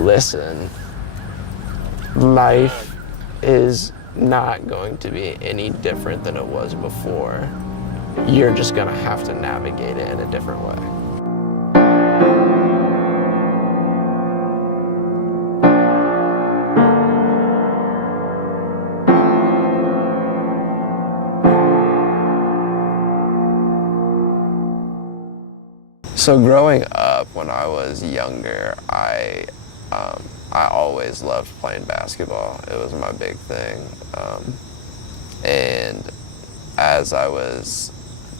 listen, life is not going to be any different than it was before. You're just gonna have to navigate it in a different way. So growing up, when I was younger, I always loved playing basketball. It was my big thing. And as I was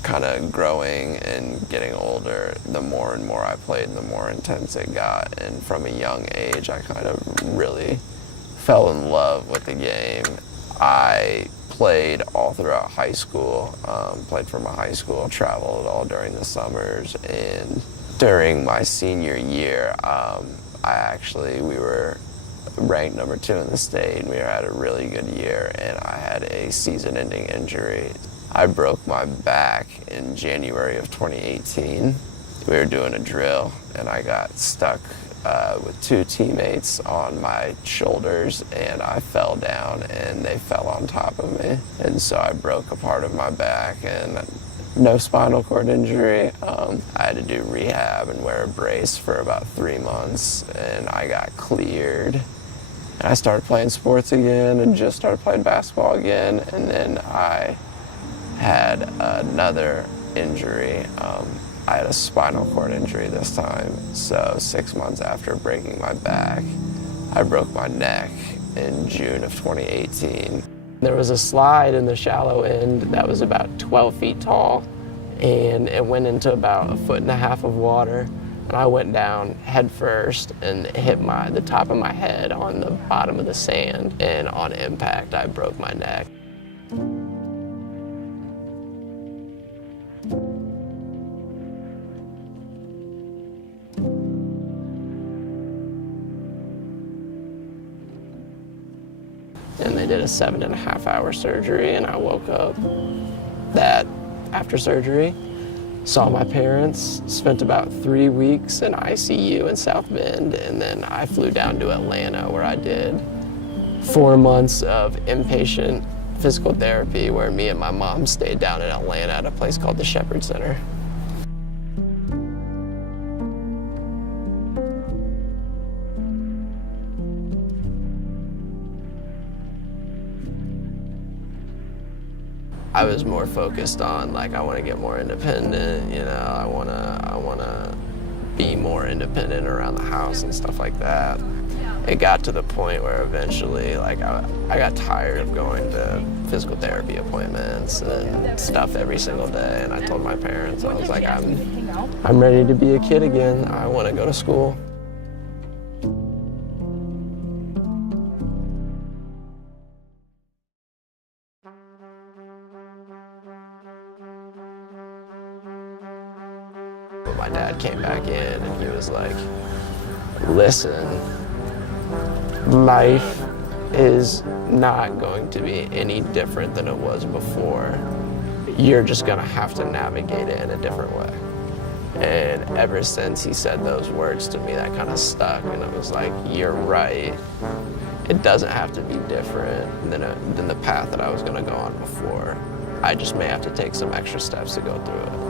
kind of growing and getting older, the more and more I played, the more intense it got. And from a young age, I kind of really fell in love with the game. I played all throughout high school, played for my high school, traveled all during the summers, and during my senior year, we were ranked number 2 in the state. We had a really good year, and I had a season-ending injury. I broke my back in January of 2018. We were doing a drill, and I got stuck with 2 teammates on my shoulders, and I fell down and they fell on top of me. And so I broke a part of my back, and no spinal cord injury. I had to do rehab and wear a brace for about 3 months, and I got cleared. And I started playing sports again and just started playing basketball again, and then I had another injury. I had a spinal cord injury this time, so 6 months after breaking my back, I broke my neck in June of 2018. There was a slide in the shallow end that was about 12 feet tall, and it went into about 1.5 feet of water, and I went down head first and hit the top of my head on the bottom of the sand, and on impact, I broke my neck. And they did a 7.5-hour surgery, and I woke up after surgery, saw my parents, spent about 3 weeks in ICU in South Bend, and then I flew down to Atlanta, where I did 4 months of inpatient physical therapy, where me and my mom stayed down in Atlanta at a place called the Shepherd Center. I was more focused on, like, I want to get more independent, you know, I want to be more independent around the house and stuff like that. It got to the point where eventually, like, I got tired of going to physical therapy appointments and stuff every single day, and I told my parents, I was like, I'm ready to be a kid again. I want to go to school. But my dad came back in and he was like, listen, life is not going to be any different than it was before. You're just gonna have to navigate it in a different way. And ever since he said those words to me, that kind of stuck, and it was like, you're right. It doesn't have to be different than the path that I was gonna go on before. I just may have to take some extra steps to go through it.